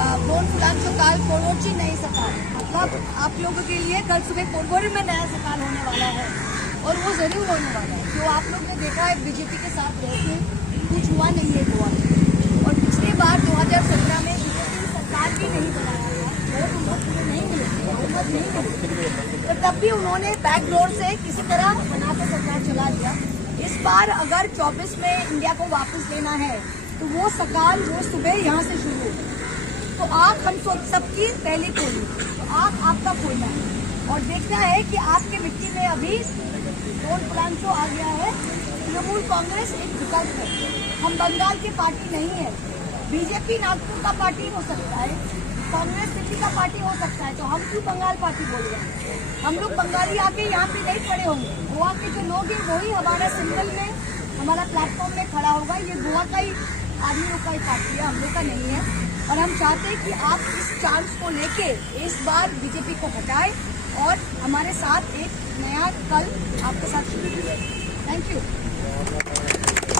Bone फुलांचो काल कोरोची नई सकाल, मतलब आप लोगों के लिए कल सुबह कोरबोरी में नया सकाल होने वाला है और वो जरूर होने वाला है। जो आप लोग ने देखा है बीजेपी के साथ रहते कुछ हुआ नहीं है गोवा में, और पिछली बार 2017 में बीजेपी सरकार भी नहीं बनाया था, बहुमत नहीं मिली, तो तब भी उन्होंने बैकडोर से किसी तरह बनाकर सरकार चला दिया। इस बार अगर 24 में इंडिया को वापस लेना है तो वो सकाल रोज सुबह यहाँ से शुरू हो, तो आँख हम सबकी पहली खोली, तो आँख आपका खोलना है और देखना है कि आपके मिट्टी में अभी बोन फुलांचो आ गया है। तृणमूल कांग्रेस एक विकल्प है, हम बंगाल की पार्टी नहीं है। बीजेपी नागपुर का पार्टी हो सकता है, कांग्रेस दिल्ली का पार्टी हो सकता है, तो हम क्यों बंगाल पार्टी बोल रहे हैं? हम लोग बंगाली आके यहाँ पे नहीं खड़े होंगे, गोवा के जो लोग हैं वही हमारा सिंबल में, हमारा प्लेटफॉर्म में खड़ा होगा। ये गोवा का ही आदमियों का ही पार्टी है, हम लोग का नहीं है। और हम चाहते हैं कि आप इस चांस को लेके इस बार बीजेपी को हटाएं और हमारे साथ एक नया कल आपके साथ शुरू करें। Thank you.